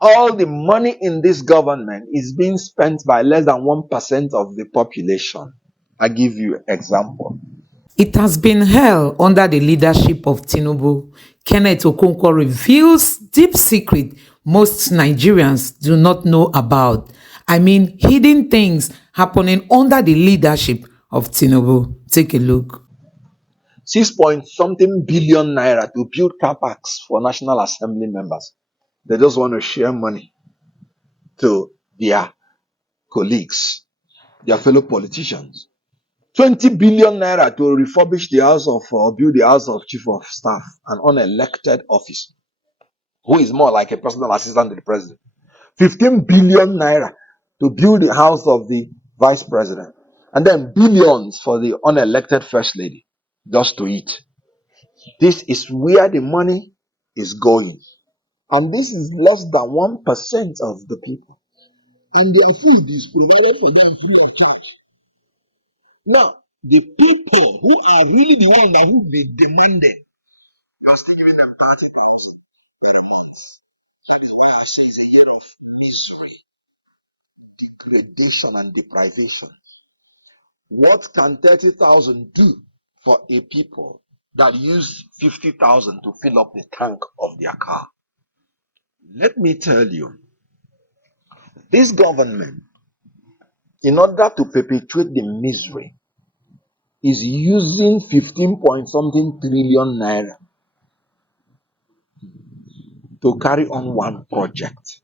All the money in this government is being spent by less than 1% of the population. I give you an example. It has been hell under the leadership of Tinubu. Kenneth Okonkwo reveals deep secret most Nigerians do not know about. I mean, hidden things happening under the leadership of Tinubu. Take a look. 6 point something billion naira to build car parks for National Assembly members. They just want to share money to their colleagues, their fellow politicians. 20 billion naira to refurbish the house of or build the house of chief of staff, an unelected office, who is more like a personal assistant to the president. 15 billion naira to build the house of the vice president, and then billions for the unelected first lady just to eat. This is where the money is going. And this is less than 1% of the people. And their food is provided for them free of charge. Now, the people who are really the ones that will be demanding, you're still giving them 30,000 per month. That is why I say it's a year of misery, degradation, and deprivation. What can 30,000 do for a people that use 50,000 to fill up the tank of their car? Let me tell you, this government, in order to perpetuate the misery, is using 15 point something trillion naira to carry on one project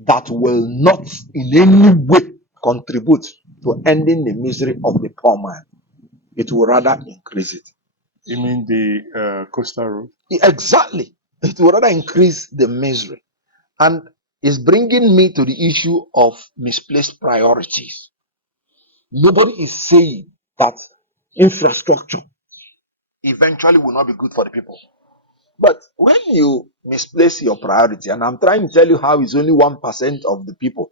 that will not in any way contribute to ending the misery of the poor man. It will rather increase it. You mean the coastal road? Exactly. It will rather increase the misery. And it's bringing me to the issue of misplaced priorities. Nobody is saying that infrastructure eventually will not be good for the people. But when you misplace your priority, and I'm trying to tell you how it's only 1% of the people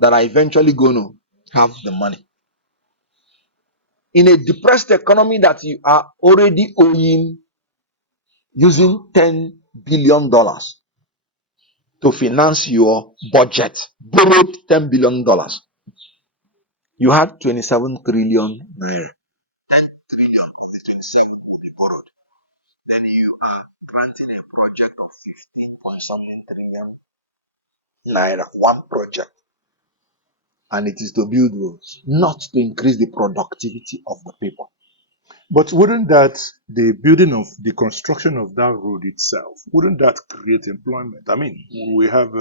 that are eventually going to have the money. In a depressed economy that you are already owing, using $10 billion to finance your budget, borrowed $10 billion. You had 27 trillion naira. 10 trillion of the 27 will be borrowed. Then you are granting a project of 15 point something trillion naira, one project. And it is to build roads, not to increase the productivity of the people. But wouldn't that, the building of the construction of that road itself, wouldn't that create employment? I mean, we have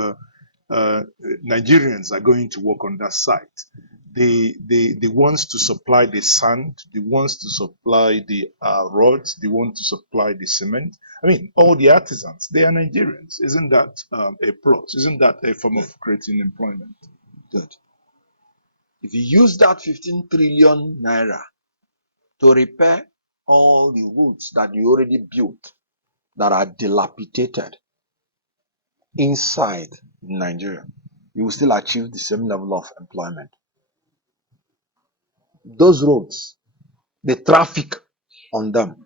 Nigerians are going to work on that site. The ones to supply the sand, the ones to supply the rods, the ones to supply the cement. I mean, all the artisans, they are Nigerians. Isn't that a plus? Isn't that a form of creating employment? Good. If you use that 15 trillion naira to repair all the roads that you already built that are dilapidated inside Nigeria, you will still achieve the same level of employment. Those roads, the traffic on them,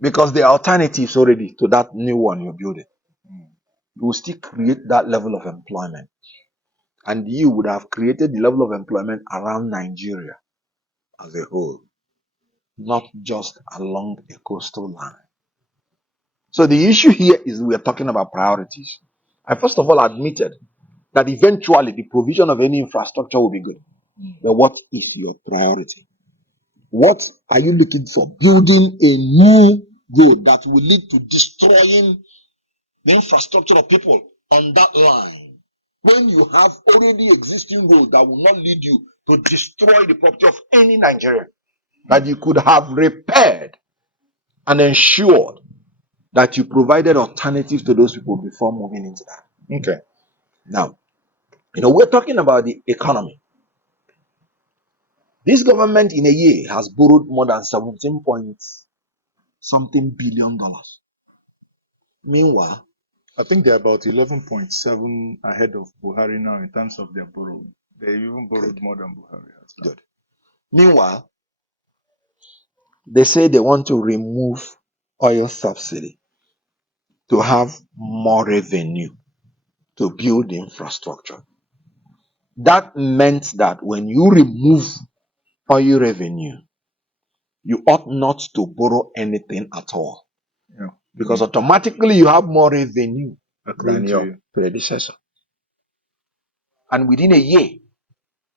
because there are alternatives already to that new one you're building, you will still create that level of employment. And you would have created the level of employment around Nigeria as a whole, not just along a coastal line. So the issue here is we are talking about priorities. I first of all admitted that eventually the provision of any infrastructure will be good. But what is your priority? What are you looking for? Building a new road that will lead to destroying the infrastructure of people on that line. When you have already existing road that will not lead you to destroy the property of any Nigerian, that you could have repaired and ensured that you provided alternatives to those people before moving into that. Okay. Now, we're talking about the economy. This government in a year has borrowed more than 17 point something billion dollars. Meanwhile, I think they're about 11.7 ahead of Buhari now in terms of their borrowing. They even borrowed more than Buhari has done. good. Meanwhile, they say they want to remove oil subsidy to have more revenue. to build infrastructure. That meant that when you remove oil revenue, you ought not to borrow anything at all, Yeah. because automatically you have more revenue According than to your you. predecessor. And within a year,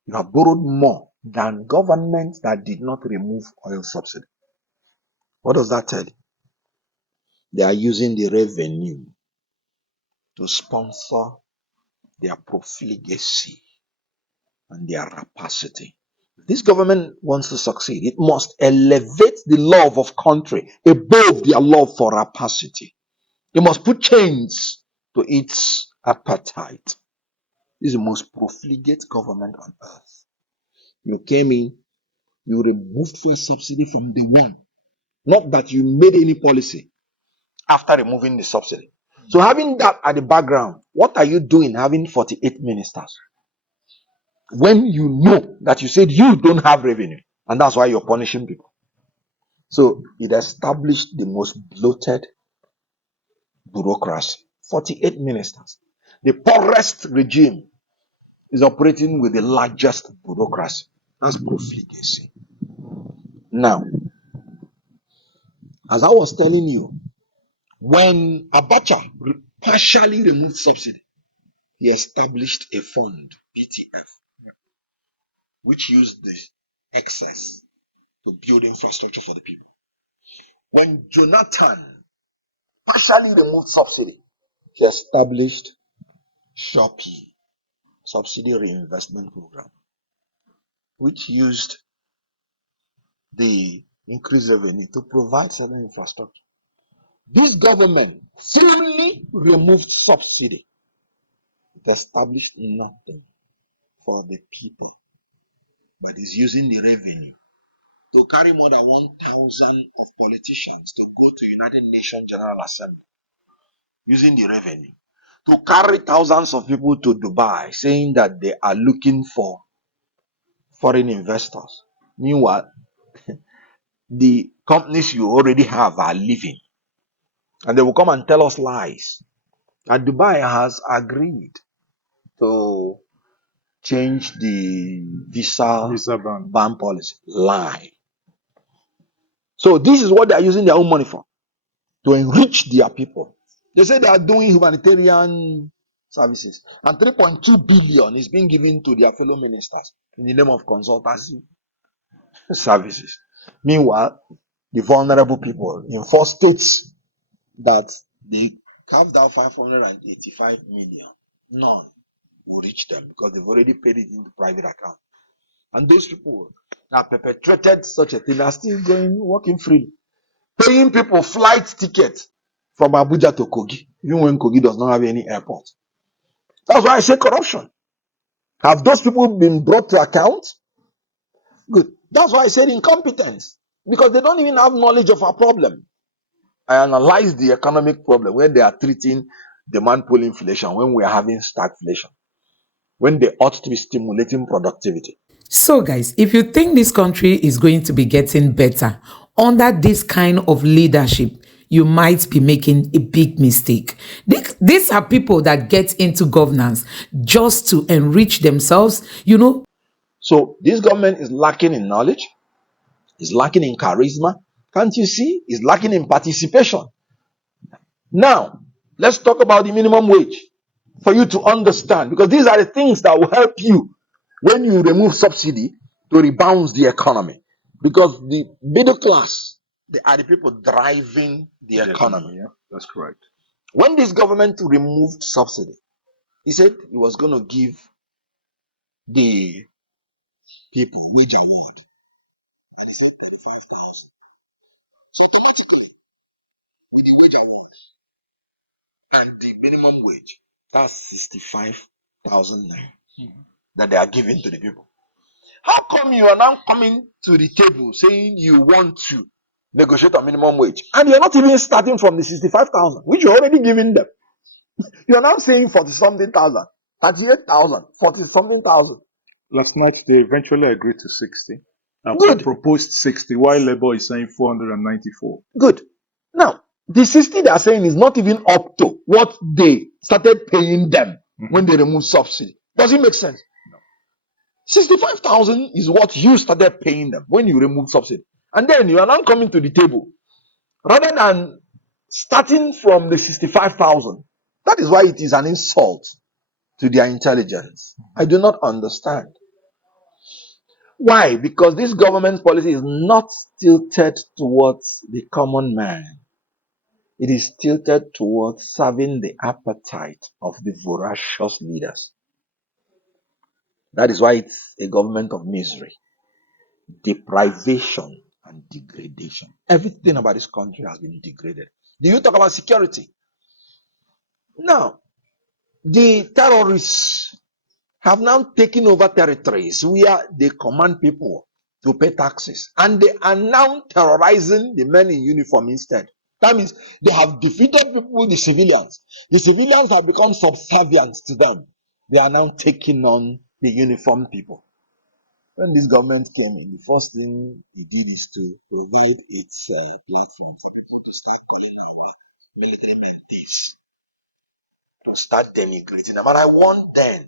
you have borrowed more than governments that did not remove oil subsidy. What does that tell you? They are using the revenue to sponsor their profligacy and their rapacity. If this government wants to succeed, it must elevate the love of country above their love for rapacity. It must put chains to its appetite. This is the most profligate government on earth. You came in, you removed fuel subsidy from the one. Not that you made any policy after removing the subsidy. So having that at the background, what are you doing having 48 ministers? When you know that you said you don't have revenue, and that's why you're punishing people. So it established the most bloated bureaucracy. 48 ministers. The poorest regime is operating with the largest bureaucracy. That's profligacy. Now, as I was telling you, when Abacha partially removed subsidy, he established a fund, PTF, which used the excess to build infrastructure for the people. When Jonathan partially removed subsidy, he established SHOPI, Subsidy Reinvestment Program, which used the increased revenue to provide certain infrastructure. This government fully removed subsidy. It established nothing for the people, but is using the revenue to carry more than 1,000 of politicians to go to United Nations General Assembly, using the revenue to carry thousands of people to Dubai, saying that they are looking for foreign investors. Meanwhile, the companies you already have are leaving, and they will come and tell us lies. And Dubai has agreed to change the visa ban policy. Lie. So this is what they are using their own money for, to enrich their people. They say they are doing humanitarian services, and 3.2 billion is being given to their fellow ministers in the name of consultancy services. Meanwhile, the vulnerable people in 4 states that they carved out 585 million, none will reach them because they've already paid it into private account. And those people that perpetrated such a thing are still working freely, paying people flight tickets from Abuja to Kogi, even when Kogi does not have any airport. That's why I say corruption. Have those people been brought to account? Good. That's why I said incompetence, because they don't even have knowledge of our problem. I analyze the economic problem when they are treating demand pull inflation, when we are having stagflation, when they ought to be stimulating productivity. So, guys, if you think this country is going to be getting better under this kind of leadership, you might be making a big mistake. These are people that get into governance just to enrich themselves, So this government is lacking in knowledge, is lacking in charisma. Can't you see? Is lacking in participation. Now, let's talk about the minimum wage for you to understand, because these are the things that will help you when you remove subsidy to rebound the economy. Because the middle class, they are the people driving the economy. Yeah, that's correct. When this government removed subsidy, he said he was going to give the people wage award. And he said 35,000. So automatically, with the wage award and the minimum wage, that's 65,000 naira that they are giving to the people. How come you are now coming to the table saying you want to negotiate a minimum wage, and you're not even starting from the 65,000, which you're already giving them? You're now saying 40 something thousand, 38,000, 40 something thousand. Last night they eventually agreed to 60. Good. Proposed 60, while Labour is saying 494. Good. Now, the 60 they are saying is not even up to what they started paying them when they remove subsidy. Does it make sense? 65,000 is what you started paying them when you remove subsidy. And then you are now coming to the table. Rather than starting from the 65,000, that is why it is an insult to their intelligence. I do not understand. Why? Because this government policy is not tilted towards the common man. It is tilted towards serving the appetite of the voracious leaders. That is why it's a government of misery, deprivation, and degradation. Everything about this country has been degraded. Do you talk about security? Now, the terrorists have now taken over territories where they command people to pay taxes, and they are now terrorizing the men in uniform instead. That means they have defeated people, the civilians. The civilians have become subservient to them. They are now taking on the uniformed people. When this government came in, the first thing it did is to provide its platform for people to start calling out military men this, to start denigrating them. And I warned them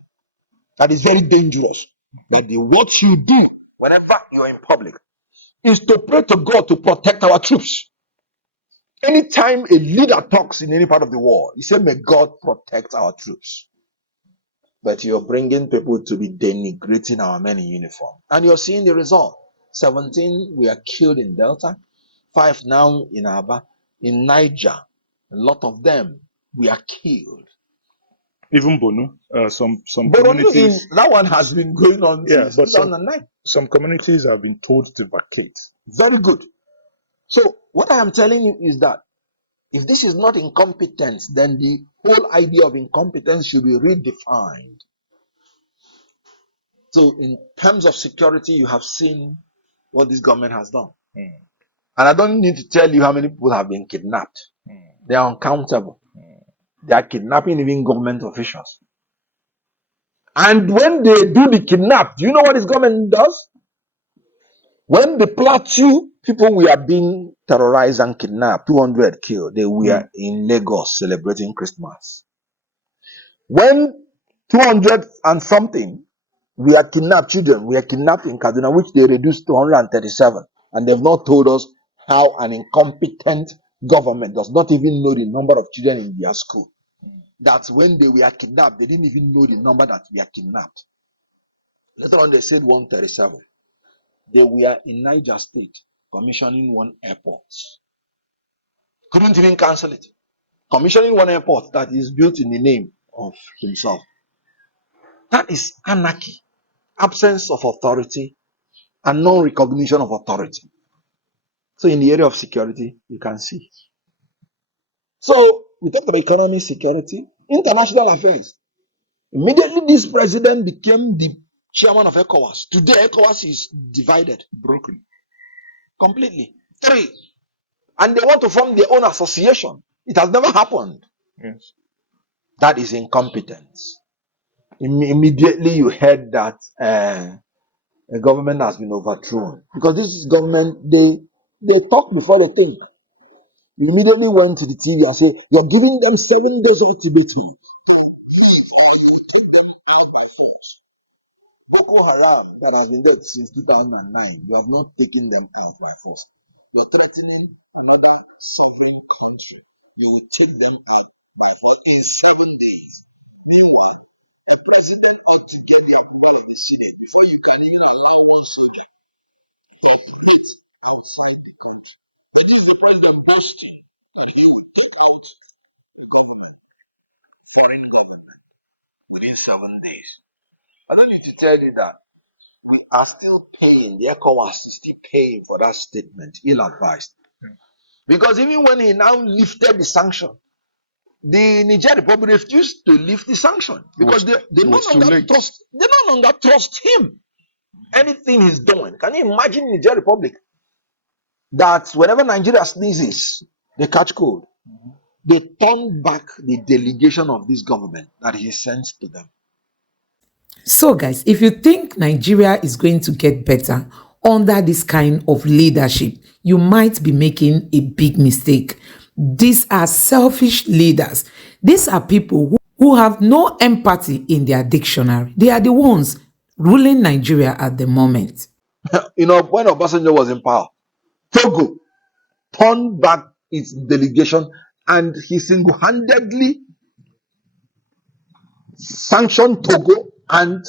that is very dangerous. That what you do whenever you're in public is to pray to God to protect our troops. Anytime a leader talks in any part of the world, he said, may God protect our troops. But you're bringing people to be denigrating our men in uniform. And you're seeing the result. 17 were killed in Delta, 5 now in Aba, in Niger. A lot of them were killed. Even Bono, some But communities. that one has been going on since 2009. Some communities have been told to vacate. Very good. So what I am telling you is that if this is not incompetence, then the whole idea of incompetence should be redefined. So in terms of security, you have seen what this government has done. And I don't need to tell you how many people have been kidnapped. They are uncountable. They are kidnapping even government officials. And when they do the kidnap, do you know what this government does? When the plateau people were being terrorized and kidnapped, 200 killed, they were in Lagos celebrating Christmas. When 200 and something were kidnapped, children were kidnapped in Kaduna, which they reduced to 137, and they've not told us how an incompetent government does not even know the number of children in their school. That when they were kidnapped, they didn't even know the number that were kidnapped. Later on, they said 137. They were in Niger State commissioning one airport. Couldn't even cancel it. Commissioning one airport that is built in the name of himself. That is anarchy, absence of authority, and non-recognition of authority. So in the area of security, you can see. So we talked about economic security, international affairs. Immediately this president became the chairman of ECOWAS. Today ECOWAS is divided, Broken. completely. 3. And they want to form their own association. It has never happened. Yes. That is incompetence. Immediately you heard that a government has been overthrown. Because this government, they talk before they think. You immediately went to the TV and said, you're giving them 7 days ultimatum. Boko Haram that has been dead since 2009, you have not taken them out by force. You're threatening another sovereign country. You will take them out by force in 7 days. Meanwhile, the president went to get their out of the Senate before you can even allow one soldier. But this is the president boasting that he will take out foreign government within 7 days. I don't need to tell you that we are still paying, the ECOWAS is still paying for that statement, ill-advised. Because even when he now lifted the sanction, the Niger Republic refused to lift the sanction because they no longer trust him. Anything he's doing. Can you imagine Niger Republic that whenever Nigeria sneezes, they catch cold? They turn back the delegation of this government that he sends to them. So, guys, if you think Nigeria is going to get better under this kind of leadership, you might be making a big mistake. These are selfish leaders. These are people who who have no empathy in their dictionary. They are the ones ruling Nigeria at the moment. When Obasanjo was in power, Togo turned back its delegation and he single-handedly sanctioned Togo and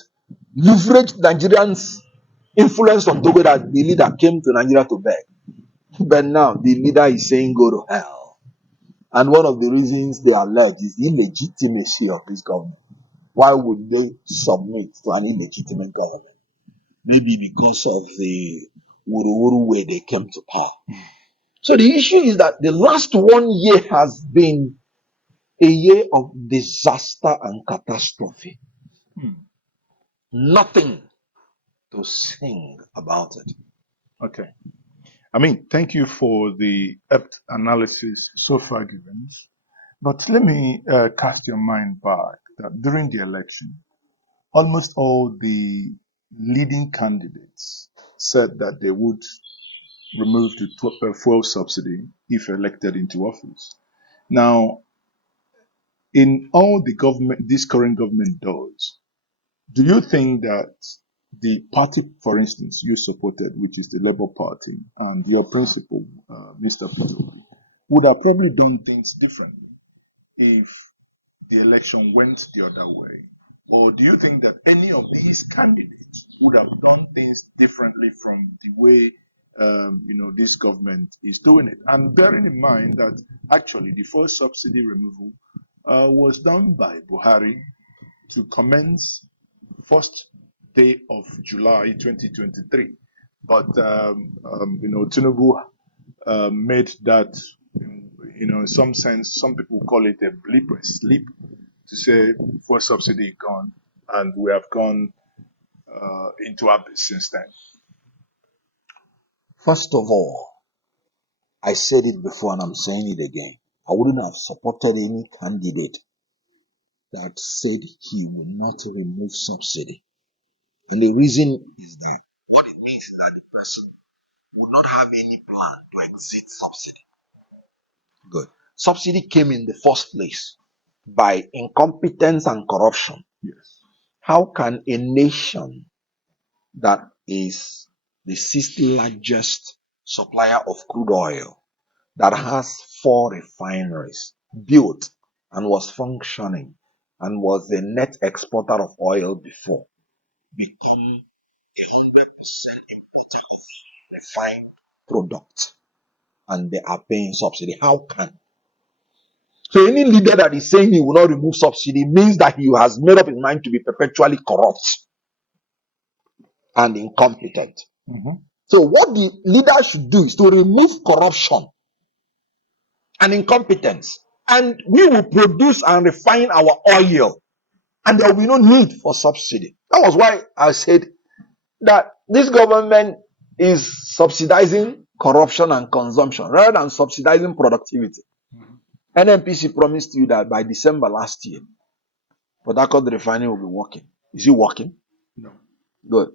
leveraged Nigerians' influence on Togo that the leader came to Nigeria to beg. But now the leader is saying go to hell. And one of the reasons they allege is the illegitimacy of this government. Why would they submit to an illegitimate government? Maybe because of the wuru way they came to power. So the issue is that the last 1 year has been a year of disaster and catastrophe. Nothing to sing about it. Okay. I mean, thank you for the apt analysis so far given. But let me cast your mind back that during the election, almost all the leading candidates said that they would remove the fuel subsidy if elected into office. Now, in all the government, this current government does, do you think that the party, for instance, you supported, which is the Labour Party, and your principal, Mr. Peter, would have probably done things differently if the election went the other way? Or do you think that any of these candidates would have done things differently from the way this government is doing it? And bearing in mind that actually the first subsidy removal was done by Buhari to commence first day of July 2023. But Tinubu made that, in some sense, some people call it a blip, a slip, to say fuel subsidy gone, and we have gone into abyss since then. First of all, I said it before and I'm saying it again. I wouldn't have supported any candidate that said he would not remove subsidy. And the reason is that what it means is that the person would not have any plan to exit subsidy. Good. Subsidy came in the first place by incompetence and corruption. Yes. How can a nation that is the sixth largest supplier of crude oil, that has 4 refineries built and was functioning and was the net exporter of oil before, become 100% importer of refined product and they are paying subsidy? How can? So any leader that is saying he will not remove subsidy means that he has made up his mind to be perpetually corrupt and incompetent. So what the leader should do is to remove corruption and incompetence, and we will produce and refine our oil, and there will be no need for subsidy. That was why I said that this government is subsidizing corruption and consumption rather than subsidizing productivity. NNPC promised you that by December last year, Port Harcourt refinery will be working. Is it working? No. Good.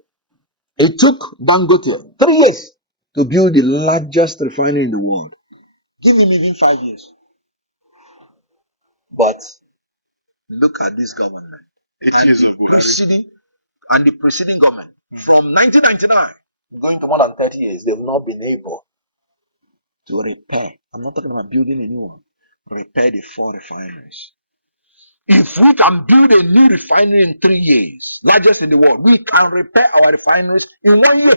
It took Dangote 3 years to build the largest refinery in the world. Give him even 5 years. But look at this government. 8 years of Buhari. And the preceding government. From 1999, going to more than 30 years, they've not been able to repair. I'm not talking about building a new one. Repair the 4 refineries. If we can build a new refinery in 3 years, largest in the world, we can repair our refineries in 1 year.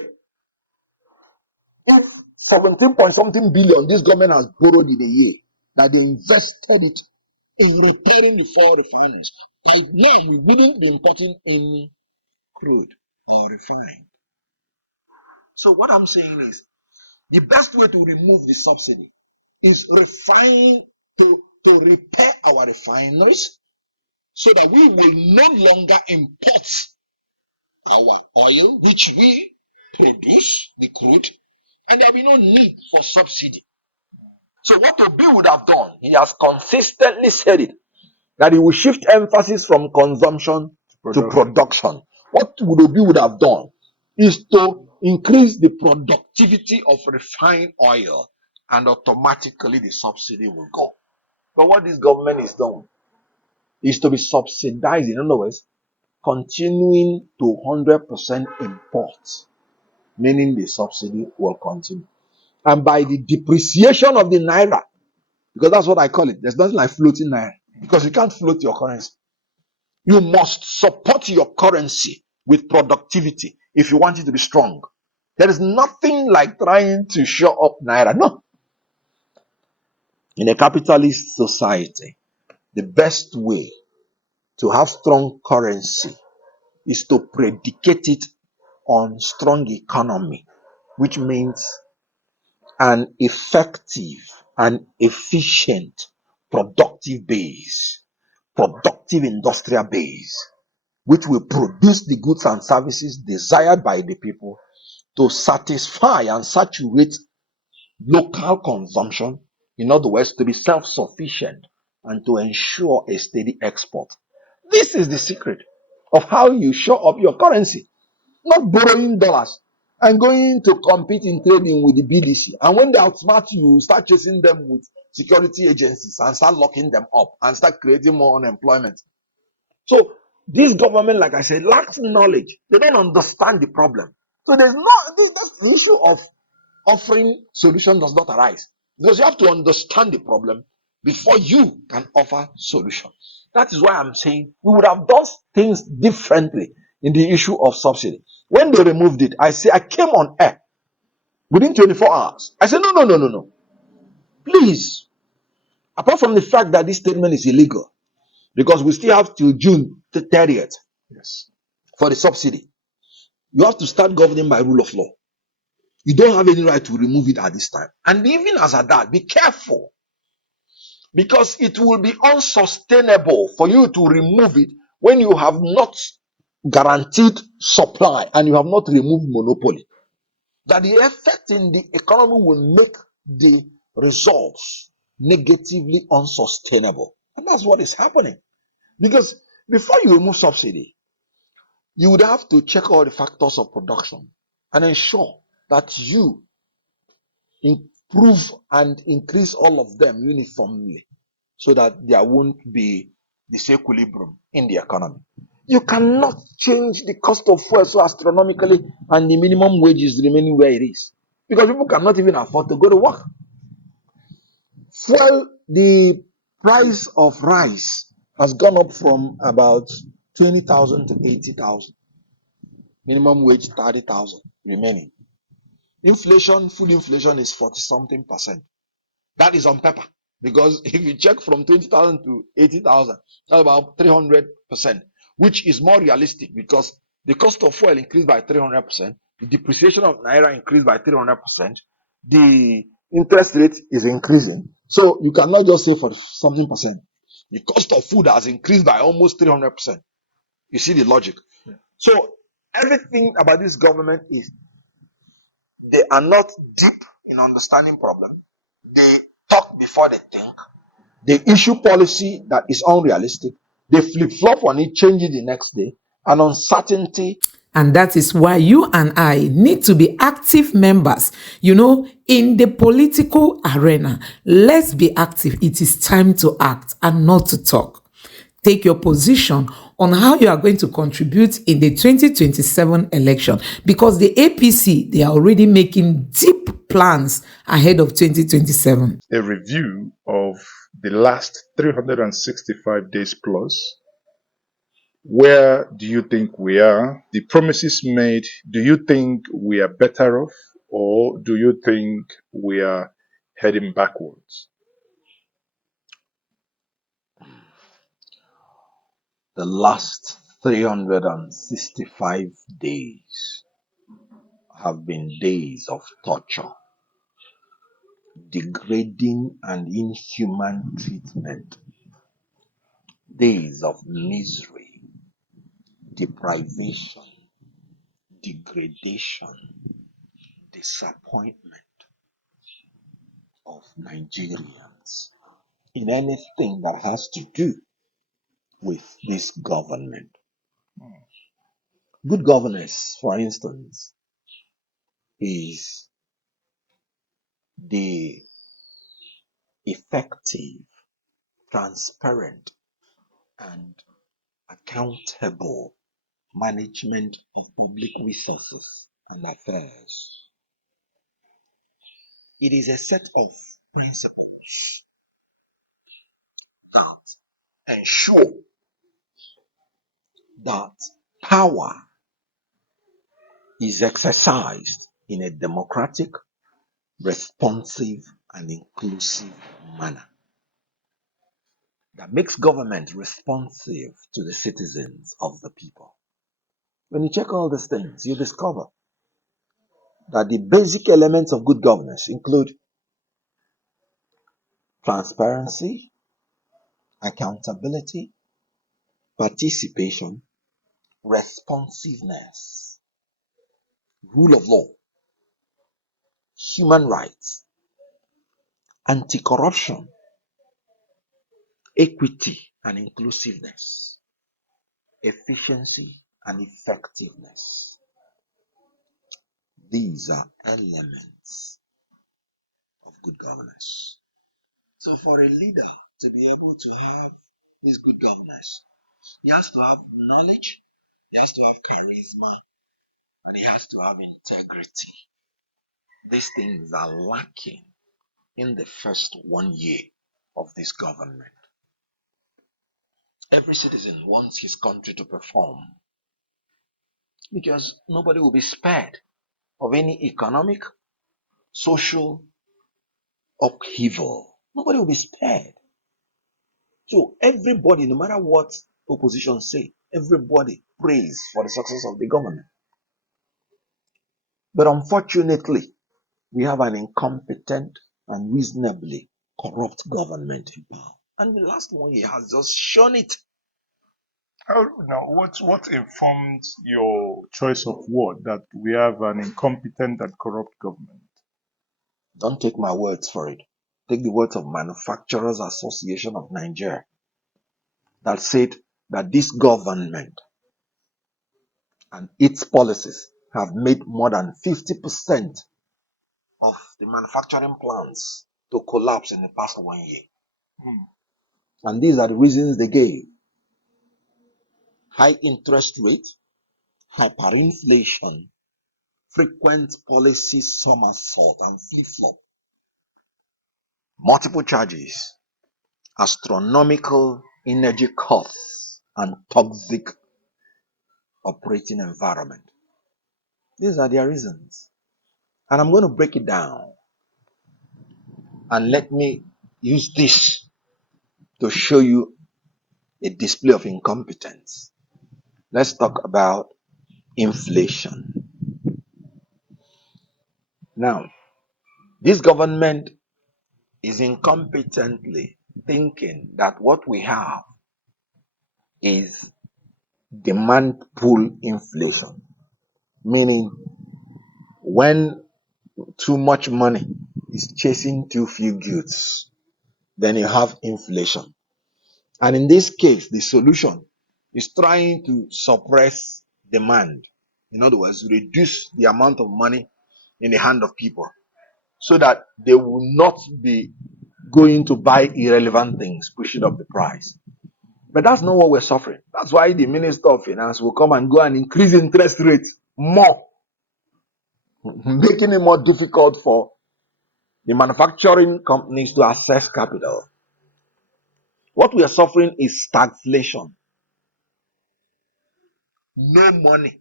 If 17 point something billion this government has borrowed in a year, that they invested it in repairing the 4 refineries, by now we wouldn't be importing any crude or refined. So what I'm saying is, the best way to remove the subsidy is to repair our refineries, so that we will no longer import our oil, which we produce, the crude, and there will be no need for subsidy. So what Obi would have done, he has consistently said it, that he will shift emphasis from consumption to production. What Obi would have done is to increase the productivity of refined oil, and automatically the subsidy will go. But what this government is doing is to be subsidized. In other words, continuing to 100% import, meaning the subsidy will continue. And by the depreciation of the naira, because that's what I call it, there's nothing like floating naira, because you can't float your currency. You must support your currency with productivity if you want it to be strong. There is nothing like trying to show up naira. No. In a capitalist society, the best way to have strong currency is to predicate it on strong economy, which means an effective and efficient productive base, productive industrial base, which will produce the goods and services desired by the people to satisfy and saturate local consumption, in other words, to be self-sufficient and to ensure a steady export. This is the secret of how you show up your currency, not borrowing dollars and going to compete in trading with the BDC. And when they outsmart you, start chasing them with security agencies and start locking them up and start creating more unemployment. So this government, like I said, lacks knowledge. They don't understand the problem. So there's no that's the issue of offering solution does not arise, because you have to understand the problem before you can offer solution. That is why I'm saying we would have done things differently in the issue of subsidy. When they removed it, I came on air within 24 hours. I said, no. Please, apart from the fact that this statement is illegal, because we still have till June 30th Yes. for the subsidy, you have to start governing by rule of law. You don't have any right to remove it at this time. And even as at that, be careful, because it will be unsustainable for you to remove it when you have not guaranteed supply and you have not removed monopoly. That the effect in the economy will make the results negatively unsustainable. And that's what is happening. Because before you remove subsidy, you would have to check all the factors of production and ensure that you improve and increase all of them uniformly so that there won't be disequilibrium in the economy. You cannot change the cost of fuel so astronomically and the minimum wage is remaining where it is, because people cannot even afford to go to work. Fuel, the price of rice has gone up from about 20,000 to 80,000. Minimum wage 30,000 remaining. Inflation, food inflation is 40 something percent. That is on paper, because if you check from 20,000 to 80,000, that's about 300%, which is more realistic because the cost of fuel increased by 300%, the depreciation of naira increased by 300%, the interest rate is increasing. So you cannot just say for something percent. The cost of food has increased by almost 300%. You see the logic. Yeah. So everything about this government is they are not deep in understanding problem. They talk before they think. They issue policy that is unrealistic. They flip flop on it, change it the next day. And uncertainty. And that is why you and I need to be active members, in the political arena. Let's be active. It is time to act and not to talk. Take your position on how you are going to contribute in the 2027 election, because the APC, they are already making deep plans ahead of 2027. A review of the last 365 days plus. Where do you think we are? The promises made, do you think we are better off, or do you think we are heading backwards? The last 365 days have been days of torture, degrading and inhuman treatment, days of misery, deprivation, degradation, disappointment of Nigerians in anything that has to do with this government. Good governance, for instance, is the effective, transparent, and accountable management of public resources and affairs. It is a set of principles that ensure that power is exercised in a democratic, responsive, and inclusive manner that makes government responsive to the citizens of the people. When you check all these things, you discover that the basic elements of good governance include transparency, accountability, participation, responsiveness, rule of law, human rights, anti-corruption, equity and inclusiveness, efficiency and effectiveness. These are elements of good governance. So for a leader to be able to have this good governance, he has to have knowledge, he has to have charisma, and he has to have integrity. These things are lacking in the first 1 year of this government. Every citizen wants his country to perform because nobody will be spared of any economic, social upheaval. Nobody will be spared. So everybody, no matter what opposition say, everybody prays for the success of the government. But unfortunately, we have an incompetent and reasonably corrupt government in power. And the last 1 year has just shown it. Now, what informed your choice of word that we have an incompetent and corrupt government? Don't take my words for it. Take the words of Manufacturers Association of Nigeria that said that this government and its policies have made more than 50% of the manufacturing plants to collapse in the past 1 year. And these are the reasons they gave. High interest rate, hyperinflation, frequent policy somersault and flip-flop, multiple charges, astronomical energy costs, and toxic operating environment. These are their reasons. And I'm going to break it down. And let me use this to show you a display of incompetence. Let's talk about inflation. Now, this government is incompetently thinking that what we have is demand pull inflation, meaning when too much money is chasing too few goods, then you have inflation. And in this case, the solution is trying to suppress demand. In other words, reduce the amount of money in the hand of people so that they will not be going to buy irrelevant things, pushing up the price. But that's not what we're suffering. That's why the Minister of Finance will come and go and increase interest rates more, making it more difficult for the manufacturing companies to access capital. What we are suffering is stagflation. No money,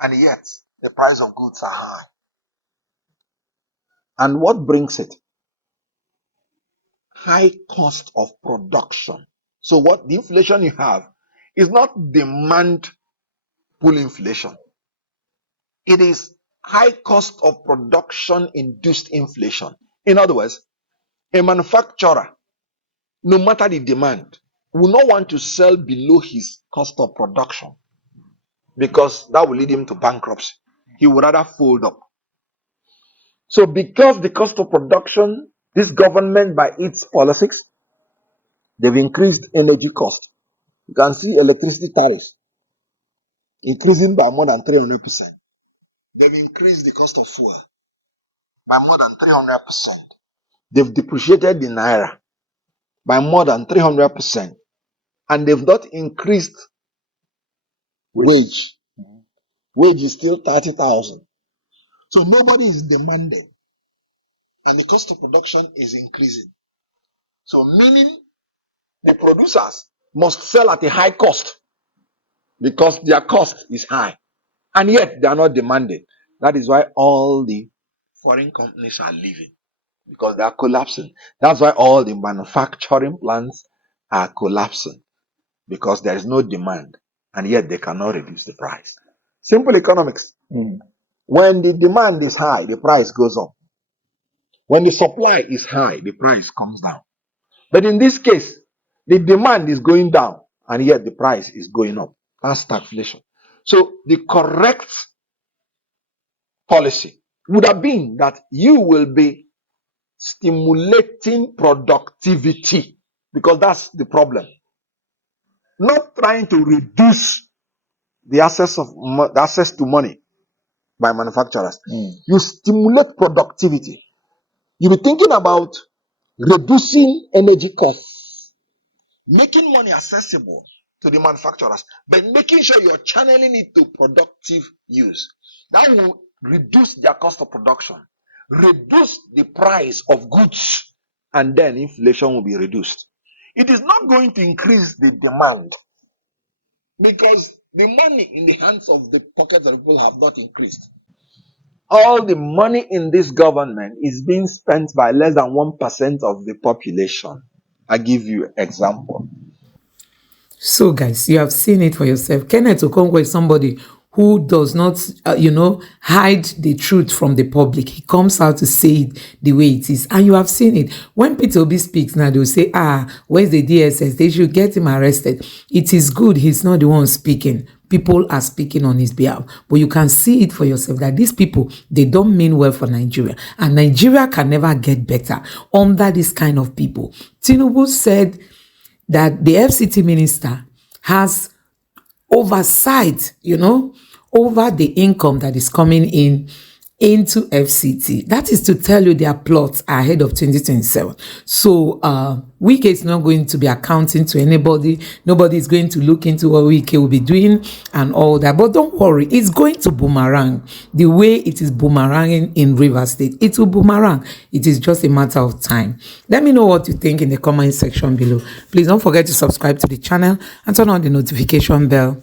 and yet the price of goods are high. And what brings it? High cost of production. So what the inflation you have is not demand pull inflation. It is high cost of production induced inflation. In other words, a manufacturer, no matter the demand, will not want to sell below his cost of production because that will lead him to bankruptcy. He would rather fold up. So because the cost of production, this government by its policies, they've increased energy cost. You can see electricity tariffs increasing by more than 300%. They've increased the cost of fuel by more than 300%. They've depreciated the naira by more than 300%. and they've not increased wage. Wage is still 30,000. So nobody is demanding, and the cost of production is increasing. So meaning the producers must sell at a high cost because their cost is high, and yet they are not demanding. That is why all the foreign companies are leaving, because they are collapsing. That's why all the manufacturing plants are collapsing, because there is no demand, and yet they cannot reduce the price. Simple economics. When the demand is high, the price goes up. When the supply is high, the price comes down. But in this case, the demand is going down, and yet the price is going up. That's stagflation. So the correct policy would have been that you will be stimulating productivity, because that's the problem. Not trying to reduce the access to money by manufacturers. You stimulate productivity. You be thinking about reducing energy costs, making money accessible to the manufacturers, but making sure you're channeling it to productive use. That will reduce their cost of production, reduce the price of goods, and then inflation will be reduced. It is not going to increase the demand, because the money in the hands of the pockets of people have not increased. All the money in this government is being spent by less than 1% of the population. I give you example. So, guys, you have seen it for yourself. Kenneth Okonkwo is somebody who does not, hide the truth from the public. He comes out to say it the way it is. And you have seen it. When Peter Obi speaks now, they'll say, where's the DSS? They should get him arrested. It is good he's not the one speaking. People are speaking on his behalf. But you can see it for yourself that these people, they don't mean well for Nigeria. And Nigeria can never get better under this kind of people. Tinubu said that the FCT minister has oversight, over the income that is coming into FCT. That is to tell you their plots ahead of 2027. So Wike is not going to be accounting to anybody. Nobody is going to look into what Wike will be doing and all that. But don't worry, it's going to boomerang. The way it is boomeranging in Rivers State, it will boomerang. It is just a matter of time. Let me know what you think in the comment section below. Please don't forget to subscribe to the channel and turn on the notification bell.